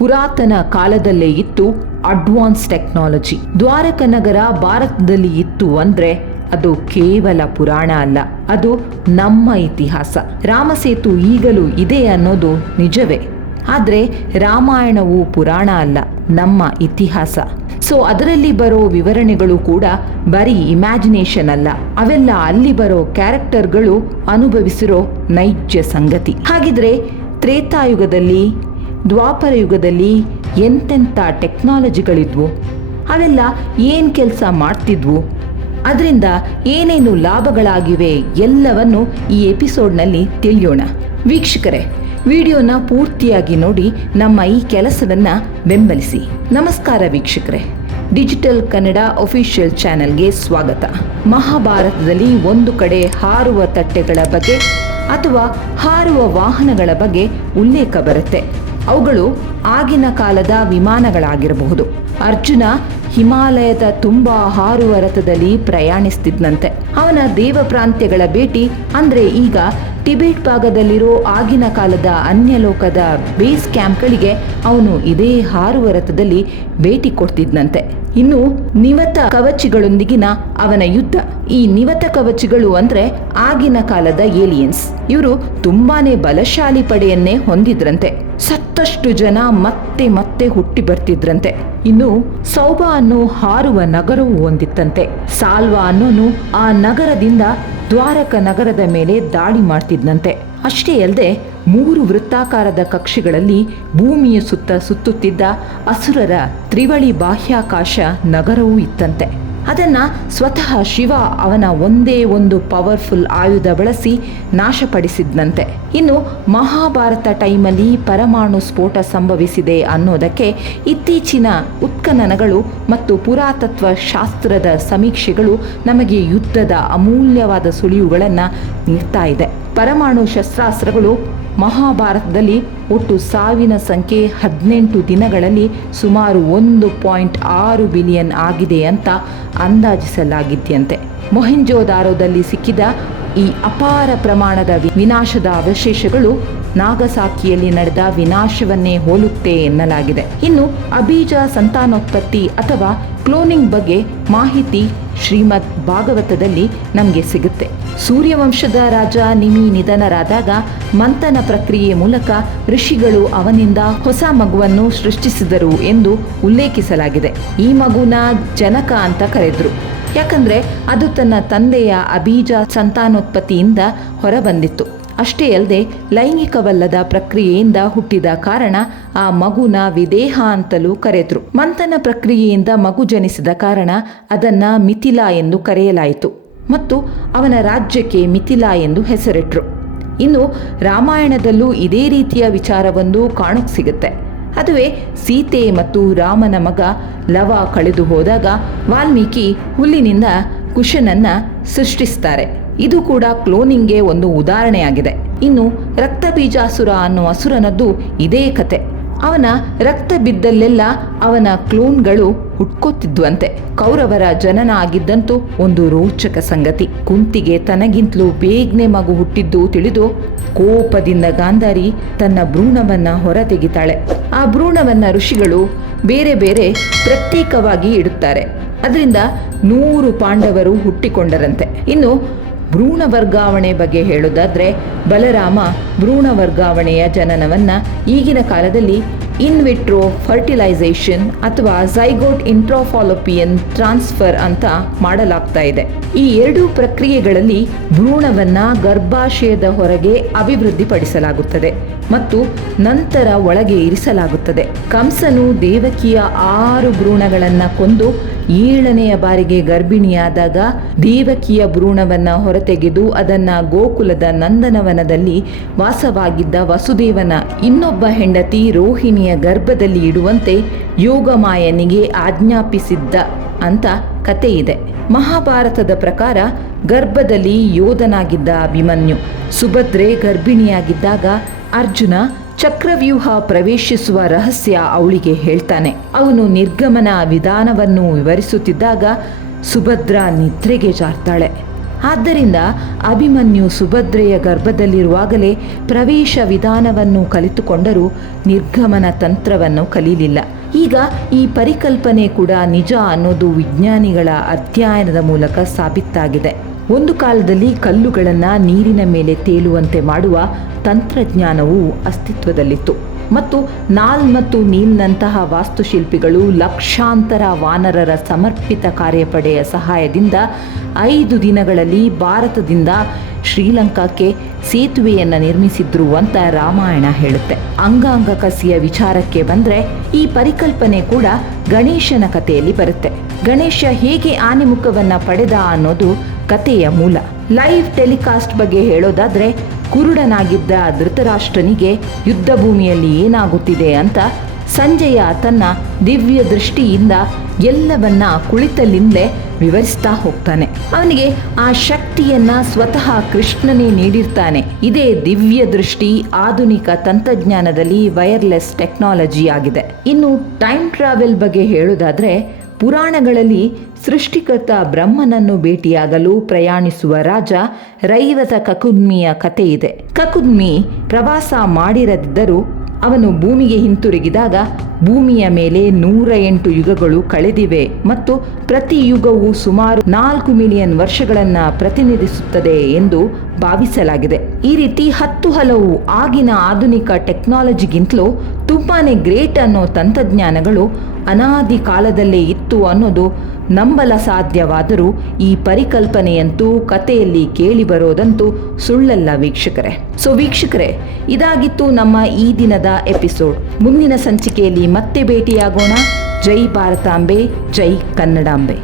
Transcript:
ಪುರಾತನ ಕಾಲದಲ್ಲೇ ಇತ್ತು ಅಡ್ವಾನ್ಸ್ ಟೆಕ್ನಾಲಜಿ. ದ್ವಾರಕ ನಗರ ಭಾರತದಲ್ಲಿ ಇತ್ತು ಅಂದ್ರೆ ಅದು ಕೇವಲ ಪುರಾಣ ಅಲ್ಲ, ಅದು ನಮ್ಮ ಇತಿಹಾಸ. ರಾಮಸೇತು ಈಗಲೂ ಇದೆ ಅನ್ನೋದು ನಿಜವೇ, ಆದರೆ ರಾಮಾಯಣವು ಪುರಾಣ ಅಲ್ಲ, ನಮ್ಮ ಇತಿಹಾಸ. ಸೊ ಅದರಲ್ಲಿ ಬರೋ ವಿವರಣೆಗಳು ಕೂಡ ಬರೀ ಇಮ್ಯಾಜಿನೇಷನ್ ಅಲ್ಲ, ಅವೆಲ್ಲ ಅಲ್ಲಿ ಬರೋ ಕ್ಯಾರೆಕ್ಟರ್ಗಳು ಅನುಭವಿಸಿರೋ ನೈಜ ಸಂಗತಿ. ಹಾಗಿದ್ರೆ ತ್ರೇತಾಯುಗದಲ್ಲಿ, ದ್ವಾಪರ ಯುಗದಲ್ಲಿ ಎಂತೆಂಥ ಟೆಕ್ನಾಲಜಿಗಳಿದ್ವು, ಅವೆಲ್ಲ ಏನು ಕೆಲಸ ಮಾಡ್ತಿದ್ವು, ಅದರಿಂದ ಏನೇನು ಲಾಭಗಳಾಗಿವೆ ಎಲ್ಲವನ್ನು ಈ ಎಪಿಸೋಡ್ನಲ್ಲಿ ತಿಳಿಯೋಣ. ವೀಕ್ಷಕರೇ, ವಿಡಿಯೋನ ಪೂರ್ತಿಯಾಗಿ ನೋಡಿ ನಮ್ಮ ಈ ಕೆಲಸವನ್ನು ಬೆಂಬಲಿಸಿ. ನಮಸ್ಕಾರ ವೀಕ್ಷಕರೇ, ಡಿಜಿಟಲ್ ಕನ್ನಡ ಅಫಿಷಿಯಲ್ ಚಾನೆಲ್ಗೆ ಸ್ವಾಗತ. ಮಹಾಭಾರತದಲ್ಲಿ ಒಂದು ಕಡೆ ಹಾರುವ ತಟ್ಟೆಗಳ ಬಗ್ಗೆ ಅಥವಾ ಹಾರುವ ವಾಹನಗಳ ಬಗ್ಗೆ ಉಲ್ಲೇಖ ಬರುತ್ತೆ. ಅವುಗಳು ಆಗಿನ ಕಾಲದ ವಿಮಾನಗಳಾಗಿರಬಹುದು. ಅರ್ಜುನ ಹಿಮಾಲಯದ ತುಂಬಾ ಹಾರುವ ರಥದಲ್ಲಿ ಪ್ರಯಾಣಿಸ್ತಿದ್ನಂತೆ. ಅವನ ದೇವ ಪ್ರಾಂತ್ಯಗಳ ಭೇಟಿ ಅಂದ್ರೆ ಈಗ ಟಿಬೆಟ್ ಭಾಗದಲ್ಲಿರೋ ಆಗಿನ ಕಾಲದ ಅನ್ಯಲೋಕದ ಬೇಸ್ ಕ್ಯಾಂಪ್ಗಳಿಗೆ ಅವನು ಇದೇ ಹಾರುವ ರಥದಲ್ಲಿ ಭೇಟಿ ಕೊಡ್ತಿದ್ನಂತೆ. ಇನ್ನು ನಿವತ ಕವಚಿಗಳೊಂದಿಗಿನ ಅವನ ಯುದ್ಧ. ಈ ನಿವತ ಕವಚಿಗಳು ಅಂದ್ರೆ ಆಗಿನ ಕಾಲದ ಏಲಿಯನ್ಸ್. ಇವರು ತುಂಬಾನೇ ಬಲಶಾಲಿ ಪಡೆಯನ್ನೇ ಹೊಂದಿದ್ರಂತೆ. ಸತ್ತಷ್ಟು ಜನ ಮತ್ತೆ ಮತ್ತೆ ಹುಟ್ಟಿ ಬರ್ತಿದ್ರಂತೆ. ಇನ್ನು ಸೌಬ ಅನ್ನೋ ಹಾರುವ ನಗರವು ಹೊಂದಿತ್ತಂತೆ. ಸಾಲ್ವಾ ಅನ್ನೋನು ಆ ನಗರದಿಂದ ದ್ವಾರಕ ನಗರದ ಮೇಲೆ ದಾಳಿ ಮಾಡ್ತಿದ್ನಂತೆ. ಅಷ್ಟೇ ಅಲ್ಲದೆ 3 ವೃತ್ತಾಕಾರದ ಕಕ್ಷೆಗಳಲ್ಲಿ ಭೂಮಿಯ ಸುತ್ತ ಸುತ್ತುತ್ತಿದ್ದ ಅಸುರರ ತ್ರಿವಳಿ ಬಾಹ್ಯಾಕಾಶ ನಗರವೂ ಇತ್ತಂತೆ. ಅದನ್ನ ಸ್ವತಃ ಶಿವ ಅವನ ಒಂದೇ ಒಂದು ಪವರ್ಫುಲ್ ಆಯುಧ ಬಳಸಿ ನಾಶಪಡಿಸಿದ್ನಂತೆ. ಇನ್ನು ಮಹಾಭಾರತ ಟೈಮಲ್ಲಿ ಪರಮಾಣು ಸ್ಫೋಟ ಸಂಭವಿಸಿದೆ ಅನ್ನೋದಕ್ಕೆ ಇತ್ತೀಚಿನ ಉತ್ಖನನಗಳು ಮತ್ತು ಪುರಾತತ್ವ ಶಾಸ್ತ್ರದ ಸಮೀಕ್ಷೆಗಳು ನಮಗೆ ಯುದ್ಧದ ಅಮೂಲ್ಯವಾದ ಸುಳಿವುಗಳನ್ನು ನೀಡ್ತಾ ಇದೆ. ಪರಮಾಣು ಶಸ್ತ್ರಾಸ್ತ್ರಗಳು ಮಹಾಭಾರತದಲ್ಲಿ ಒಟ್ಟು ಸಾವಿನ ಸಂಖ್ಯೆ 18 ದಿನಗಳಲ್ಲಿ ಸುಮಾರು 1.6 ಬಿಲಿಯನ್ ಆಗಿದೆ ಅಂತ ಅಂದಾಜಿಸಲಾಗಿದೆಯಂತೆ. ಮೊಹೆಂಜೋದಾರೋದಲ್ಲಿ ಸಿಕ್ಕಿದ ಈ ಅಪಾರ ಪ್ರಮಾಣದ ವಿನಾಶದ ಅವಶೇಷಗಳು ನಾಗಸಾಕಿಯಲ್ಲಿ ನಡೆದ ವಿನಾಶವನ್ನೇ ಹೋಲುತ್ತೆ ಎನ್ನಲಾಗಿದೆ. ಇನ್ನು ಅಬೀಜ ಸಂತಾನೋತ್ಪತ್ತಿ ಅಥವಾ ಕ್ಲೋನಿಂಗ್ ಬಗ್ಗೆ ಮಾಹಿತಿ ಶ್ರೀಮದ್ ಭಾಗವತದಲ್ಲಿ ನಮಗೆ ಸಿಗುತ್ತೆ. ಸೂರ್ಯವಂಶದ ರಾಜ ನಿಮಿ ನಿಧನರಾದಾಗ ಮಂಥನ ಪ್ರಕ್ರಿಯೆ ಮೂಲಕ ಋಷಿಗಳು ಅವನಿಂದ ಹೊಸ ಮಗುವನ್ನು ಸೃಷ್ಟಿಸಿದರು ಎಂದು ಉಲ್ಲೇಖಿಸಲಾಗಿದೆ. ಈ ಮಗುನ ಜನಕ ಅಂತ ಕರೆದ್ರು, ಯಾಕಂದ್ರೆ ಅದು ತನ್ನ ತಂದೆಯ ಅಬೀಜ ಸಂತಾನೋತ್ಪತ್ತಿಯಿಂದ ಹೊರಬಂದಿತ್ತು. ಅಷ್ಟೇ ಅಲ್ಲದೆ ಲೈಂಗಿಕವಲ್ಲದ ಪ್ರಕ್ರಿಯೆಯಿಂದ ಹುಟ್ಟಿದ ಕಾರಣ ಆ ಮಗುನ ವಿದೇಹ ಅಂತಲೂ ಕರೆದ್ರು. ಮಂಥನ ಪ್ರಕ್ರಿಯೆಯಿಂದ ಮಗು ಜನಿಸಿದ ಕಾರಣ ಅದನ್ನ ಮಿಥಿಲಾ ಎಂದು ಕರೆಯಲಾಯಿತು ಮತ್ತು ಅವನ ರಾಜ್ಯಕ್ಕೆ ಮಿಥಿಲಾ ಎಂದು ಹೆಸರಿಟ್ರು. ಇನ್ನು ರಾಮಾಯಣದಲ್ಲೂ ಇದೇ ರೀತಿಯ ವಿಚಾರವೊಂದು ಕಾಣೋಕ್ ಸಿಗುತ್ತೆ. ಅದುವೇ ಸೀತೆ ಮತ್ತು ರಾಮನ ಮಗ ಲವ ಕಳೆದು ಹೋದಾಗ ವಾಲ್ಮೀಕಿ ಹುಲ್ಲಿನಿಂದ ಕುಶನನ್ನ ಸೃಷ್ಟಿಸ್ತಾರೆ. ಇದು ಕೂಡ ಕ್ಲೋನಿಂಗ್ಗೆ ಒಂದು ಉದಾಹರಣೆಯಾಗಿದೆ. ಇನ್ನು ರಕ್ತಬೀಜಾಸುರ ಅನ್ನುವ ಅಸುರನದ್ದು ಇದೇ ಕತೆ. ಅವನ ರಕ್ತ ಬಿದ್ದಲ್ಲೆಲ್ಲ ಅವನ ಕ್ಲೋನ್ಗಳು ಹುಟ್ಕೋತಿದ್ವಂತೆ. ಕೌರವರ ಜನನ ಆಗಿದ್ದಂತೂ ಒಂದು ರೋಚಕ ಸಂಗತಿ. ಕುಂತಿಗೆ ತನಗಿಂತಲೂ ಬೇಗನೆ ಮಗು ಹುಟ್ಟಿದ್ದು ತಿಳಿದು ಕೋಪದಿಂದ ಗಾಂಧಾರಿ ತನ್ನ ಭ್ರೂಣವನ್ನ ಹೊರತೆಗಿತಾಳೆ. ಆ ಭ್ರೂಣವನ್ನ ಋಷಿಗಳು ಬೇರೆ ಬೇರೆ ಪ್ರತ್ಯೇಕವಾಗಿ ಇಡುತ್ತಾರೆ. ಅದರಿಂದ 100 ಪಾಂಡವರು ಹುಟ್ಟಿಕೊಂಡರಂತೆ. ಇನ್ನು ಭ್ರೂಣ ವರ್ಗಾವಣೆ ಬಗ್ಗೆ ಹೇಳೋದಾದ್ರೆ ಬಲರಾಮ ಭ್ರೂಣ ವರ್ಗಾವಣೆಯ ಜನನವನ್ನ ಈಗಿನ ಕಾಲದಲ್ಲಿ ಇನ್ವಿಟ್ರೋ ಫರ್ಟಿಲೈಸೇಷನ್ ಅಥವಾ ಝೈಗೋಟ್ ಇಂಟ್ರಾಫಾಲೋಪಿಯನ್ ಟ್ರಾನ್ಸ್ಫರ್ ಅಂತ ಮಾಡಲಾಗ್ತಾ ಇದೆ. ಈ 2 ಪ್ರಕ್ರಿಯೆಗಳಲ್ಲಿ ಭ್ರೂಣವನ್ನ ಗರ್ಭಾಶಯದ ಹೊರಗೆ ಅಭಿವೃದ್ಧಿಪಡಿಸಲಾಗುತ್ತದೆ ಮತ್ತು ನಂತರ ಒಳಗೆ ಇರಿಸಲಾಗುತ್ತದೆ. ಕಂಸನು ದೇವಕಿಯ 6 ಭ್ರೂಣಗಳನ್ನು ಕೊಂದು 7ನೆಯ ಬಾರಿಗೆ ಗರ್ಭಿಣಿಯಾದಾಗ ದೇವಕಿಯ ಭ್ರೂಣವನ್ನ ಹೊರತೆಗೆದು ಅದನ್ನ ಗೋಕುಲದ ನಂದನವನದಲ್ಲಿ ವಾಸವಾಗಿದ್ದ ವಸುದೇವನ ಇನ್ನೊಬ್ಬ ಹೆಂಡತಿ ರೋಹಿಣಿಯ ಗರ್ಭದಲ್ಲಿ ಇಡುವಂತೆ ಯೋಗಮಾಯನಿಗೆ ಆಜ್ಞಾಪಿಸಿದ್ದ ಅಂತ ಕತೆ ಇದೆ. ಮಹಾಭಾರತದ ಪ್ರಕಾರ ಗರ್ಭದಲ್ಲಿ ಯೋಧನಾಗಿದ್ದ ಅಭಿಮನ್ಯು, ಸುಭದ್ರೆ ಗರ್ಭಿಣಿಯಾಗಿದ್ದಾಗ ಅರ್ಜುನ ಚಕ್ರವ್ಯೂಹ ಪ್ರವೇಶಿಸುವ ರಹಸ್ಯ ಅವಳಿಗೆ ಹೇಳ್ತಾನೆ. ಅವನು ನಿರ್ಗಮನ ವಿಧಾನವನ್ನು ವಿವರಿಸುತ್ತಿದ್ದಾಗ ಸುಭದ್ರ ನಿದ್ರೆಗೆ ಜಾರ್ತಾಳೆ. ಆದ್ದರಿಂದ ಅಭಿಮನ್ಯು ಸುಭದ್ರೆಯ ಗರ್ಭದಲ್ಲಿರುವಾಗಲೇ ಪ್ರವೇಶ ವಿಧಾನವನ್ನು ಕಲಿತುಕೊಂಡರೂ ನಿರ್ಗಮನ ತಂತ್ರವನ್ನು ಕಲೀಲಿಲ್ಲ. ಈಗ ಈ ಪರಿಕಲ್ಪನೆ ಕೂಡ ನಿಜ ಅನ್ನೋದು ವಿಜ್ಞಾನಿಗಳ ಅಧ್ಯಯನದ ಮೂಲಕ ಸಾಬೀತಾಗಿದೆ. ಒಂದು ಕಾಲದಲ್ಲಿ ಕಲ್ಲುಗಳನ್ನು ನೀರಿನ ಮೇಲೆ ತೇಲುವಂತೆ ಮಾಡುವ ತಂತ್ರಜ್ಞಾನವು ಅಸ್ತಿತ್ವದಲ್ಲಿತ್ತು ಮತ್ತು ನಾಲ್ ಮತ್ತು ನೀಲ್ನಂತಹ ವಾಸ್ತುಶಿಲ್ಪಿಗಳು ಲಕ್ಷಾಂತರ ವಾನರರ ಸಮರ್ಪಿತ ಕಾರ್ಯಪಡೆಯ ಸಹಾಯದಿಂದ 5 ದಿನಗಳಲ್ಲಿ ಭಾರತದಿಂದ ಶ್ರೀಲಂಕಾಕ್ಕೆ ಸೇತುವೆಯನ್ನು ನಿರ್ಮಿಸಿದ್ರು ಅಂತ ರಾಮಾಯಣ ಹೇಳುತ್ತೆ. ಅಂಗಾಂಗ ಕಸಿಯ ವಿಚಾರಕ್ಕೆ ಬಂದರೆ ಈ ಪರಿಕಲ್ಪನೆ ಕೂಡ ಗಣೇಶನ ಕಥೆಯಲ್ಲಿ ಬರುತ್ತೆ. ಗಣೇಶ ಹೇಗೆ ಆನೆಮುಖವನ್ನು ಪಡೆದ ಅನ್ನೋದು ಕಥೆಯ ಮೂಲ. ಲೈವ್ ಟೆಲಿಕಾಸ್ಟ್ ಬಗ್ಗೆ ಹೇಳೋದಾದ್ರೆ, ಕುರುಡನಾಗಿದ್ದ ಧೃತರಾಷ್ಟ್ರನಿಗೆ ಯುದ್ಧ ಭೂಮಿಯಲ್ಲಿ ಏನಾಗುತ್ತಿದೆ ಅಂತ ಸಂಜಯ ತನ್ನ ದಿವ್ಯ ದೃಷ್ಟಿಯಿಂದ ಎಲ್ಲವನ್ನ ಕುಳಿತಲ್ಲಿಂದಲೇ ವಿವರಿಸ್ತಾ ಹೋಗ್ತಾನೆ. ಅವನಿಗೆ ಆ ಶಕ್ತಿಯನ್ನ ಸ್ವತಃ ಕೃಷ್ಣನೇ ನೀಡಿರ್ತಾನೆ. ಇದೇ ದಿವ್ಯ ದೃಷ್ಟಿ ಆಧುನಿಕ ತಂತ್ರಜ್ಞಾನದಲ್ಲಿ ವೈರ್ಲೆಸ್ ಟೆಕ್ನಾಲಜಿ ಆಗಿದೆ. ಇನ್ನು ಟೈಮ್ ಟ್ರಾವೆಲ್ ಬಗ್ಗೆ ಹೇಳೋದಾದ್ರೆ, ಪುರಾಣಗಳಲ್ಲಿ ಸೃಷ್ಟಿಕರ್ತ ಬ್ರಹ್ಮನನ್ನು ಭೇಟಿಯಾಗಲು ಪ್ರಯಾಣಿಸುವ ರಾಜ ರೈವತ ಕಕುದ್ಮಿಯ ಕಥೆ ಇದೆ. ಕಕುದ್ಮಿ ಪ್ರವಾಸ ಮಾಡಿರದಿದ್ದರೂ ಅವನು ಭೂಮಿಗೆ ಹಿಂತಿರುಗಿದಾಗ ಭೂಮಿಯ ಮೇಲೆ 108 ಯುಗಗಳು ಕಳೆದಿವೆ ಮತ್ತು ಪ್ರತಿ ಯುಗವು ಸುಮಾರು 4 ಮಿಲಿಯನ್ ವರ್ಷಗಳನ್ನು ಪ್ರತಿನಿಧಿಸುತ್ತದೆ ಎಂದು ಭಾವಿಸಲಾಗಿದೆ. ಈ ರೀತಿ 10 ಹಲವು ಆಗಿನ ಆಧುನಿಕ ಟೆಕ್ನಾಲಜಿಗಿಂತಲೂ ತುಂಬಾನೇ ಗ್ರೇಟ್ ಅನ್ನೋ ತಂತ್ರಜ್ಞಾನಗಳು ಅನಾದಿ ಕಾಲದಲ್ಲೇ ಇತ್ತು ಅನ್ನೋದು ನಂಬಲ ಸಾಧ್ಯವಾದರೂ ಈ ಪರಿಕಲ್ಪನೆಯಂತೂ ಕಥೆಯಲ್ಲಿ ಕೇಳಿ ಬರೋದಂತೂ ಸುಳ್ಳಲ್ಲ ವೀಕ್ಷಕರೇ. ವೀಕ್ಷಕರೇ, ಇದಾಗಿತ್ತು ನಮ್ಮ ಈ ದಿನದ ಎಪಿಸೋಡ್. ಮುಂದಿನ ಸಂಚಿಕೆಯಲ್ಲಿ ಮತ್ತೆ ಭೇಟಿಯಾಗೋಣ. ಜೈ ಭಾರತಾಂಬೆ, ಜೈ ಕನ್ನಡಾಂಬೆ.